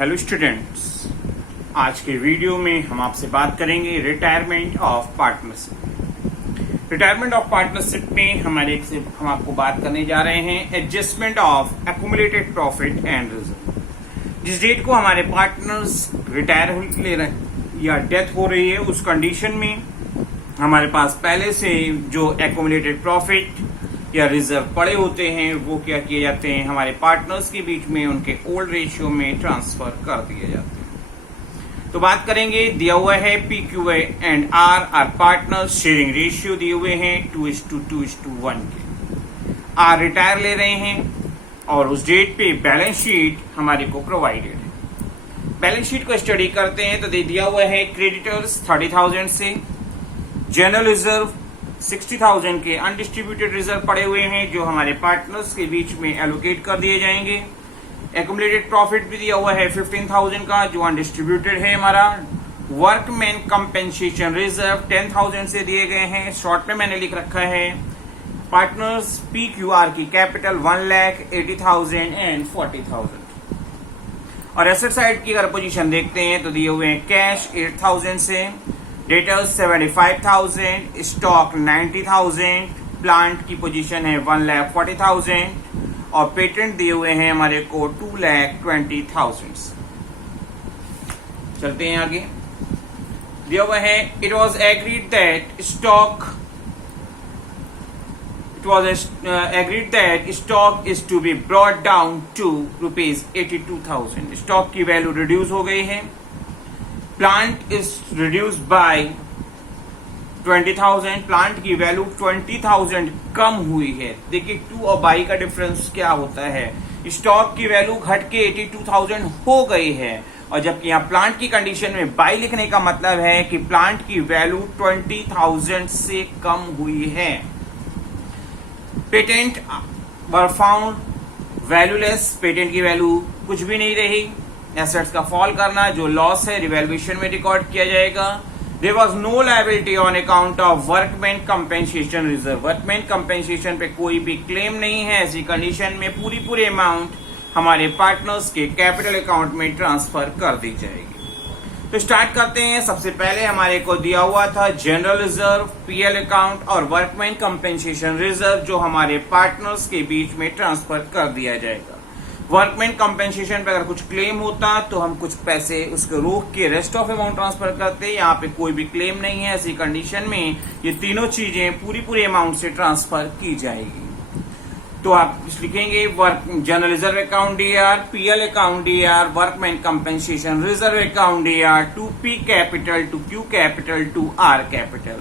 Hello students, आज के video में हम आपसे बात करेंगे retirement of partnership. Retirement of partnership में हम आपको बात करने जा रहे हैं adjustment of accumulated profit and reserve. जिस डेट को हमारे पार्टनर्स रिटायर ले रहे हैं या डेथ हो रही है, उस कंडीशन में हमारे पास पहले से जो एक्यूमुलेटेड प्रॉफिट या रिजर्व पड़े होते हैं वो क्या किए जाते हैं, हमारे पार्टनर्स के बीच में उनके ओल्ड रेशियो में ट्रांसफर कर दिए जाते हैं। तो बात करेंगे, दिया हुआ है PQ and R partners sharing ratio दिए हुए हैं 2:2:1 के। आर रिटायर ले रहे हैं और उस डेट पे बैलेंस शीट हमारे को प्रोवाइडेड है। बैलेंस शीट को स्टडी करते हैं तो दिया हुआ है क्रेडिटर्स 30,000 से, जनरल रिजर्व 60,000 के अनडिस्ट्रीब्यूटेड रिजर्व पड़े हुए हैं जो हमारे पार्टनर्स के बीच में एलोकेट कर दिए जाएंगे। एक्यूमुलेटेड प्रॉफिट भी दिया हुआ है 15,000 का जो अनडिस्ट्रीब्यूटेड है हमारा। वर्कमैन कंपेंसेशन रिजर्व 10,000 से दिए गए हैं। शॉर्ट में मैंने लिख रखा है पार्टनर्स PQR की कैपिटल 1,80,000 एंड 40,000। और एसेट साइड की अगर पोजीशन देखते हैं तो दिए हुए हैं कैश 8,000 से, डेटर्स 75,000, स्टॉक 90,000, प्लांट की पोजीशन है 1,40,000 और पेटेंट दिए हुए हैं हमारे को 2,20,000। चलते हैं आगे। दिया हुआ है it was agreed that stock is to be brought down to ₹82,000। Stock की वैल्यू रिड्यूस हो गई है। Plant is reduce by 20,000। Plant की वैल्यू 20,000 कम हुई है। देखिए 2 और बाई का डिफरेंस क्या होता है। स्टॉक की वैल्यू घट के 82,000 हो गई है और जबकि यहाँ प्लांट की कंडीशन में बाई लिखने का मतलब है कि प्लांट की वैल्यू 20,000 से कम हुई है। Patent were found valueless. Patent की वैल्यू कुछ भी नहीं रही। एसेट्स का फॉल करना, जो लॉस है रिवैल्यूएशन में रिकॉर्ड किया जाएगा। There was no liability on account of workman compensation reserve. Workman compensation पे कोई भी क्लेम नहीं है। ऐसी कंडीशन में पूरी अमाउंट हमारे पार्टनर्स के कैपिटल अकाउंट में ट्रांसफर कर दी जाएगी। तो स्टार्ट करते हैं। सबसे पहले हमारे को दिया हुआ था जनरल रिजर्व, PL अकाउंट और वर्कमैन कंपेंसेशन रिजर्व जो हमारे पार्टनर्स के बीच में ट्रांसफर कर दिया जाएगा। वर्कमैन कंपेंसेशन पे अगर कुछ क्लेम होता तो हम कुछ पैसे उसको रोक के रेस्ट ऑफ अमाउंट ट्रांसफर करते। यहाँ पे कोई भी क्लेम नहीं है। ऐसी कंडीशन में ये तीनों चीजें पूरी अमाउंट से ट्रांसफर की जाएगी। तो आप लिखेंगे general reserve account DR, PL account DR, workman compensation reserve account DR to P capital to Q capital to R capital.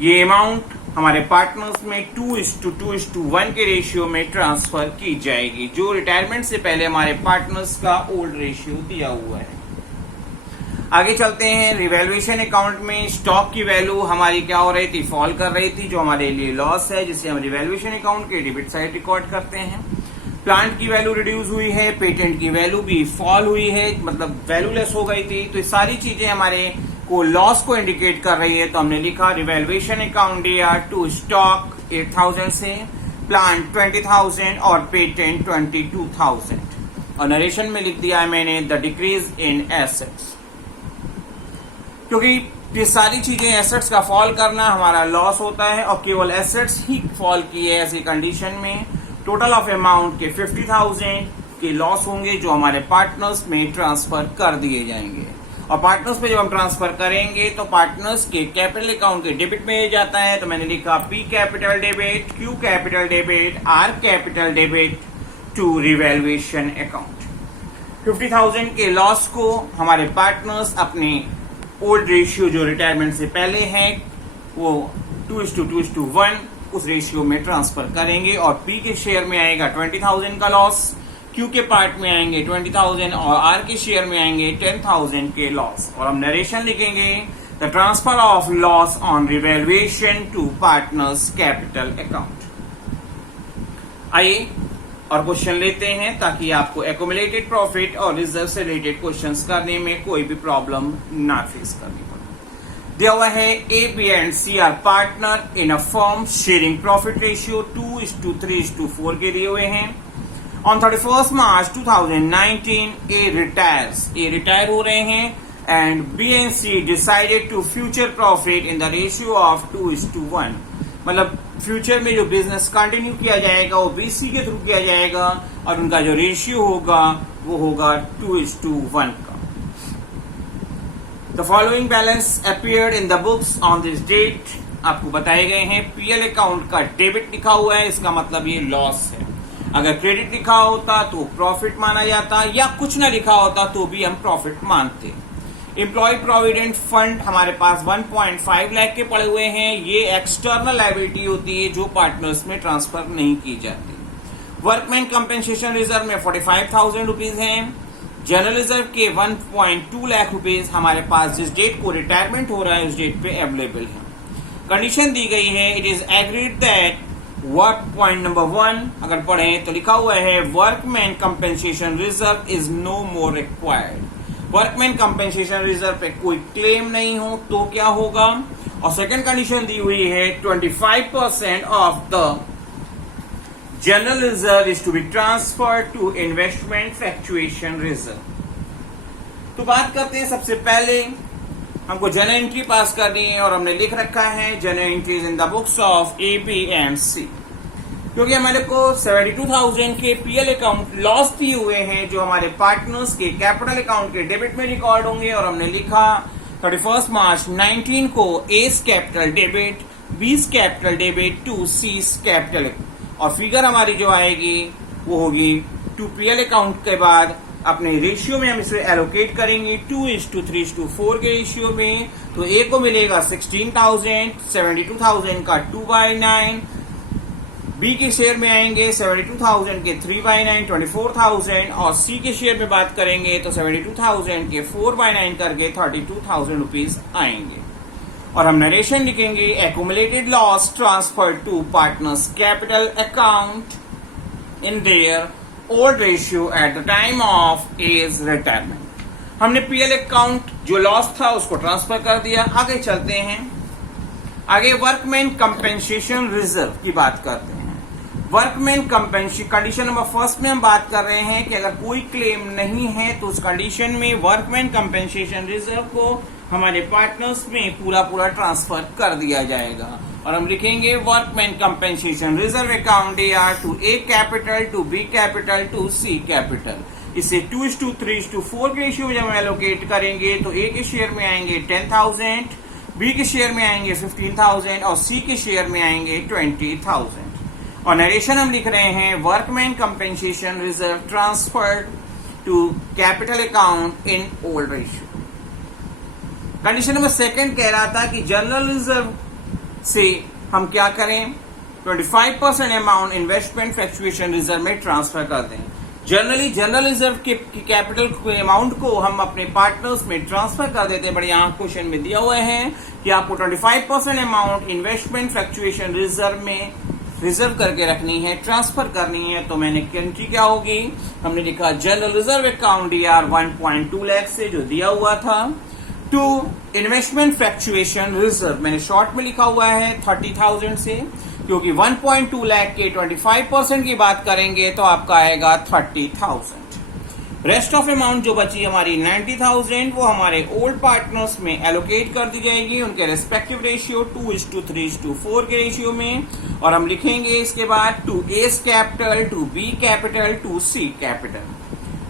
ये अमाउंट हमारे पार्टनर्स में 2:2:1 के रेशियो में ट्रांसफर की जाएगी जो रिटायरमेंट से पहले हमारे पार्टनर्स का ओल्ड रेशियो दिया हुआ है। आगे चलते हैं। रिवैल्यूएशन अकाउंट में स्टॉक की वैल्यू हमारी क्या हो रही थी, फॉल कर रही थी, जो हमारे लिए लॉस है, जिसे हम रिवैल्यूएशन अकाउंट के डेबिट साइड रिकॉर्ड करते हैं। प्लांट की वैल्यू रिड्यूस हुई है, पेटेंट की वैल्यू भी फॉल हुई है, मतलब वैल्यूलेस हो गई थी। तो ये सारी चीजें हमारे को लॉस को इंडिकेट कर रही है। तो हमने लिखा revaluation account DR to stock 8,000 से, प्लांट 20,000 और पेटेंट 22,000 और नरेशन में लिख दिया है मैंने द डिक्रीज इन एसेट्स, क्योंकि ये सारी चीजें एसेट्स का फॉल करना हमारा लॉस होता है और केवल एसेट्स ही फॉल किए। ऐसी कंडीशन में टोटल ऑफ अमाउंट के 50,000 के लॉस होंगे जो हमारे पार्टनर्स में ट्रांसफर कर दिए जाएंगे। और पार्टनर्स पे जब हम ट्रांसफर करेंगे तो पार्टनर्स के कैपिटल अकाउंट के डेबिट में जाता है। तो मैंने लिखा P capital debit, Q capital debit, R capital debit to revaluation account. 50,000 के लॉस को हमारे पार्टनर्स अपने ओल्ड रेशियो जो रिटायरमेंट से पहले है वो 2:2:1 उस रेशियो में ट्रांसफर करेंगे और P के शेयर में आएगा 20,000 का लॉस, Q के पार्ट में आएंगे 20,000 और R के शेयर में आएंगे 10,000 के लॉस। और हम नरेशन लिखेंगे the transfer of loss on revaluation to partners capital account. आइए और क्वेश्चन लेते हैं ताकि आपको एक्यूमुलेटेड प्रॉफिट और रिजर्व से रिलेटेड क्वेश्चंस करने में कोई भी प्रॉब्लम ना फेस करनी पड़े। दिया हुआ है A, B and C are partner in a firm sharing profit ratio 2:3:4 के दिए हुए हैं on 31st March 2019 A retire हो रहे हैं and B and C decided to future profit in the ratio of 2:1। मतलब फ्यूचर में जो बिजनेस कंटिन्यू किया जाएगा वो बीसी के थ्रू किया जाएगा और उनका जो रेशियो होगा वो होगा 2:1 का। The following balance appeared in the books on this date आपको बताए गए हैं। पीएल अकाउंट का डेबिट लिखा हुआ है, इसका मतलब ये लॉस है। अगर क्रेडिट लिखा होता तो प्रॉफिट माना जाता, या कुछ ना लिखा होता तो भी हम प्रॉफिट मानते। एम्प्लॉय प्रोविडेंट फंड हमारे पास 1.5 लाख के पड़े हुए हैं। ये एक्सटर्नल लायबिलिटी होती है जो पार्टनर्स में ट्रांसफर नहीं की जाती। वर्कमैन कंपेंसेशन रिजर्व में 45,000 रुपीज है। जनरल रिजर्व के 1.2 लाख रुपीज हमारे पास जिस डेट को रिटायरमेंट हो रहा है उस डेट पे अवेलेबल है। कंडीशन दी गई है, it is agreed that work point number 1 अगर पढ़ें तो लिखा हुआ है workman compensation reserve is no more required. Workman compensation reserve पे कोई क्लेम नहीं हो तो क्या होगा। और सेकंड कंडीशन दी हुई है 25% of the general reserve is to be transfer to investment fluctuation reserve. तो बात करते हैं, सबसे पहले हमको जर्नल एंट्री पास करनी है और हमने लिख रखा है journal entries in the books of AP and C, क्योंकि हमारे को 72,000 के पीएल अकाउंट लॉस दिए हुए हैं जो हमारे पार्टनर्स के कैपिटल अकाउंट के डेबिट में रिकॉर्ड होंगे। और हमने लिखा 31 मार्च 19 को A's capital debit, B's capital debit to C's capital, और फिगर हमारी जो आएगी वो होगी टू पीएल अकाउंट के बाद अपने रेशियो में हम इसे एलोकेट करेंगे 2:3:4 के रेशियो में। तो ए को मिलेगा 16,000, 72,000 का 2/9, बी के शेयर में आएंगे 72,000 के 3/9 24,000, और सी के शेयर में बात करेंगे तो 72,000 के 4/9 करके 32,000 रुपीज आएंगे। और हम नरेशन लिखेंगे accumulated loss transfer to partners capital account in their old ratio at the time of as retirement. हमने पीएल अकाउंट जो लॉस था उसको ट्रांसफर कर दिया। आगे चलते हैं, आगे वर्कमैन कंपेंसेशन रिजर्व की बात करते हैं। Workman compensation condition number first में हम बात कर रहे हैं कि अगर कोई क्लेम नहीं है तो उस कंडीशन में वर्कमैन कंपेंसेशन रिजर्व को हमारे पार्टनर्स में पूरा ट्रांसफर कर दिया जाएगा। और हम लिखेंगे workman compensation reserve account to A capital to B capital to C capital. इसे 2:3:4 के रेशियो में जब हम एलोकेट करेंगे तो ए के शेयर में आएंगे 10,000, बी के शेयर में आएंगे 15,000 और सी के शेयर में आएंगे 20,000। और नरेशन हम लिख रहे हैं workman compensation reserve transferred to capital account in old ratio. Condition number second कह रहा था कि जनरल रिजर्व से हम क्या करें, 25% अमाउंट इन्वेस्टमेंट फ्लक्चुएशन रिजर्व में ट्रांसफर कर दें। जनरली जनरल रिजर्व के कैपिटल के अमाउंट को हम अपने पार्टनर्स में ट्रांसफर कर देते हैं, बट यहाँ क्वेश्चन में दिया हुआ है कि आपको 25% अमाउंट इन्वेस्टमेंट फ्लक्चुएशन रिजर्व में रिजर्व करके रखनी है, ट्रांसफर करनी है। तो मैंने एंट्री क्या होगी, हमने लिखा general reserve account DR 1.2 lakh से जो दिया हुआ था टू इन्वेस्टमेंट फ्लक्चुएशन रिजर्व, मैंने शॉर्ट में लिखा हुआ है 30,000 से, क्योंकि 1.2 लाख के 25% की बात करेंगे तो आपका आएगा 30,000। रेस्ट ऑफ अमाउंट जो बची हमारी 90,000 वो हमारे ओल्ड पार्टनर्स में एलोकेट कर दी जाएगी उनके रेस्पेक्टिव रेशियो 2:3:4 के रेशियो में। और हम लिखेंगे इसके बाद to A's capital to B capital to C capital.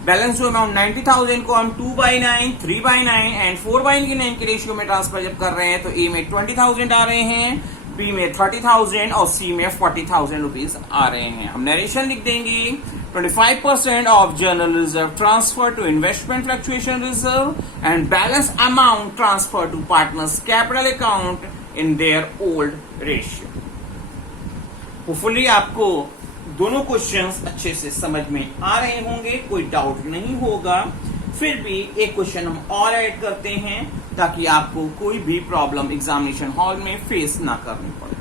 Balance जो अमाउंट 90,000 को हम 2/9, 3/9 एंड 4/9 के रेशियो में ट्रांसफर जब कर रहे हैं तो ए में 20,000 आ रहे हैं, बी में 30,000 और सी में 40,000 रुपीज आ रहे हैं। हम नरेशन लिख देंगे 25% of general reserve transfer to investment fluctuation reserve and balance amount transfer to partners capital account in their old ratio. Hopefully आपको दोनों क्वेश्चंस अच्छे से समझ में आ रहे होंगे, कोई डाउट नहीं होगा। फिर भी एक क्वेश्चन हम और ऐड करते हैं ताकि आपको कोई भी प्रॉब्लम एग्जामिनेशन हॉल में फेस ना करनी पड़े।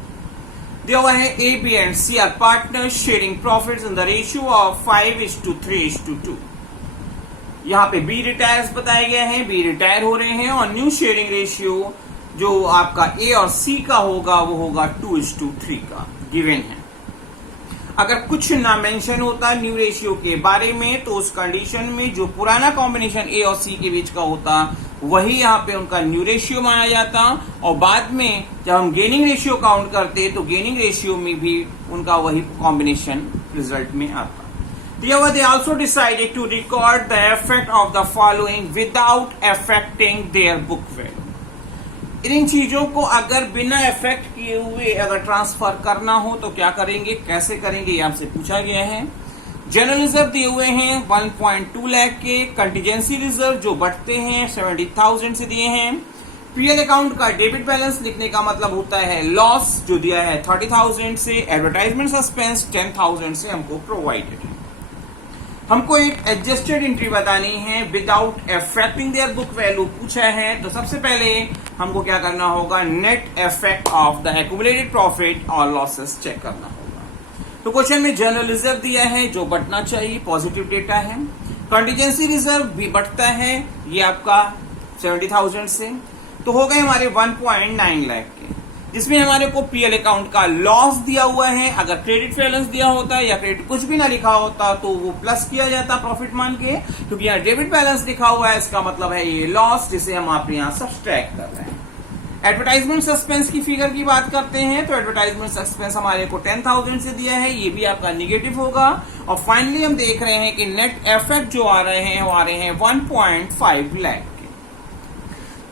दिया हुआ है A B and C are partners sharing profits in the ratio of 5:3:2। यहाँ पे बी रिटायर्स बताए गए हैं, बी रिटायर हो रहे हैं और न्यू शेयरिंग रेशियो जो आपका ए और सी का होगा वो होगा 2:3 का गिवन है। अगर कुछ ना मेंशन होता न्यू रेशियो के बारे में तो उस कंडीशन में जो पुराना कॉम्बिनेशन ए और सी के बीच का होता वही यहाँ पे उनका न्यू रेशियो माना जाता, और बाद में जब हम गेनिंग रेशियो काउंट करते तो गेनिंग रेशियो में भी उनका वही कॉम्बिनेशन रिजल्ट में आता। However, they also decided to record the effect of the following without affecting their book value. इन चीजों को अगर बिना इफेक्ट किए हुए अगर ट्रांसफर करना हो तो क्या करेंगे, कैसे करेंगे, ये आपसे पूछा गया है। जनरल रिजर्व दिए हुए हैं 1.2 लाख के, कंटीजेंसी रिजर्व जो बढ़ते हैं 70,000 से दिए हैं। पीएल अकाउंट का डेबिट बैलेंस लिखने का मतलब होता है लॉस जो दिया है 30,000 से, एडवर्टाइजमेंट सस्पेंस 10,000 से हमको प्रोवाइडेड है। हमको एक एडजस्टेड एंट्री बतानी है without affecting their book value पूछा है, तो सबसे पहले हमको क्या करना होगा, net effect of the accumulated profit और लॉसेस चेक करना होगा। तो क्वेश्चन में जनरल रिजर्व दिया है जो बढ़ना चाहिए, पॉजिटिव डेटा है। कंटीजेंसी रिजर्व भी बढ़ता है, ये आपका 70,000 से, तो हो गए हमारे 1.9 लाख के, जिसमें हमारे को पीएल अकाउंट का लॉस दिया हुआ है। अगर क्रेडिट बैलेंस दिया होता या क्रेडिट कुछ भी ना लिखा होता तो वो प्लस किया जाता प्रॉफिट मान के, क्योंकि यहाँ डेबिट बैलेंस लिखा हुआ है, इसका मतलब है ये लॉस जिसे हम आप यहाँ सब्सट्रैक्ट कर रहे हैं। एडवर्टाइजमेंट सस्पेंस की फिगर की बात करते हैं तो एडवर्टाइजमेंट सस्पेंस हमारे को 10,000 से दिया है, ये भी आपका निगेटिव होगा। और फाइनली हम देख रहे हैं कि नेट इफेक्ट जो आ रहे हैं वो आ रहे हैं 1.5 लाख।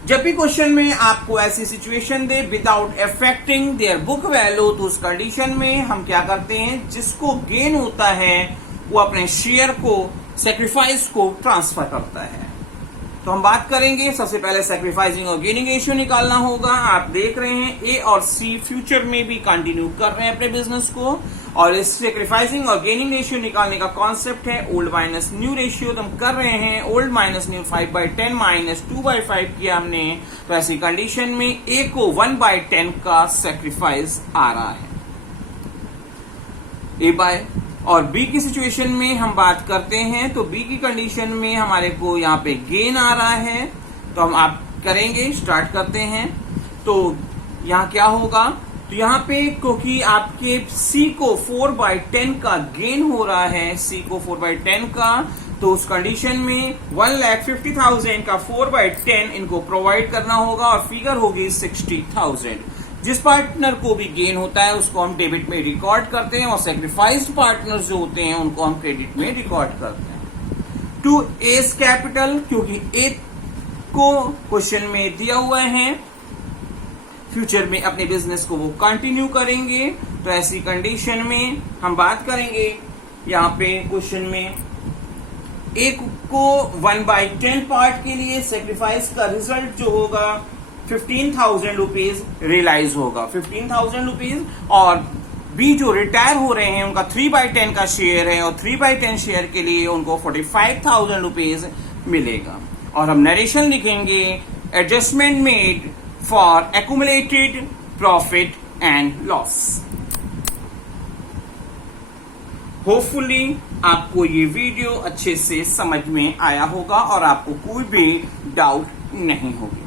जब भी क्वेश्चन में आपको ऐसी situation they without affecting their book value, तो उस कंडीशन में हम क्या करते हैं, जिसको गेन होता है वो अपने शेयर को, सैक्रिफाइस को ट्रांसफर करता है। तो हम बात करेंगे, सबसे पहले सैक्रिफाइसिंग और गेनिंग रेशियो निकालना होगा। आप देख रहे हैं ए और सी फ्यूचर में भी कंटिन्यू कर रहे हैं अपने बिजनेस को, और इस सैक्रिफाइसिंग और गेनिंग रेशियो निकालने का कॉन्सेप्ट है ओल्ड माइनस न्यू रेशियो। तो हम कर रहे हैं ओल्ड माइनस न्यू 5/10 माइनस 2/5 किया हमने, तो ऐसी कंडीशन में ए को 1/10 का सैक्रिफाइस आ रहा है ए बाय, और बी की सिचुएशन में हम बात करते हैं तो बी की कंडीशन में हमारे को यहाँ पे गेन आ रहा है। तो हम आप करेंगे, स्टार्ट करते हैं। तो यहाँ क्या होगा, तो यहाँ पे क्योंकि आपके सी को 4/10 का गेन हो रहा है, सी को 4/10 का, तो उस कंडीशन में 1,50,000 का 4/10 इनको प्रोवाइड करना होगा और फिगर होगी 60,000। जिस पार्टनर को भी गेन होता है उसको हम डेबिट में रिकॉर्ड करते हैं, और सैक्रिफाइस्ड पार्टनर्स जो होते हैं उनको हम क्रेडिट में रिकॉर्ड करते हैं। टू एस कैपिटल, क्योंकि ए को क्वेश्चन में दिया हुआ है, फ्यूचर में अपने बिजनेस को वो कंटिन्यू करेंगे, तो ऐसी कंडीशन में हम बात करेंगे यहाँ पे क्वेश्चन में ए को 1/10 पार्ट के लिए सैक्रिफाइस का रिजल्ट जो होगा 15,000 रुपीज रियलाइज होगा, 15,000 रुपीज। और बी जो रिटायर हो रहे हैं उनका 3/10 का शेयर है, और 3/10 शेयर के लिए उनको 45,000 रुपीज मिलेगा। और हम नरेशन लिखेंगे adjustment made for accumulated profit and loss. Hopefully आपको ये वीडियो अच्छे से समझ में आया होगा और आपको कोई भी डाउट नहीं होगी।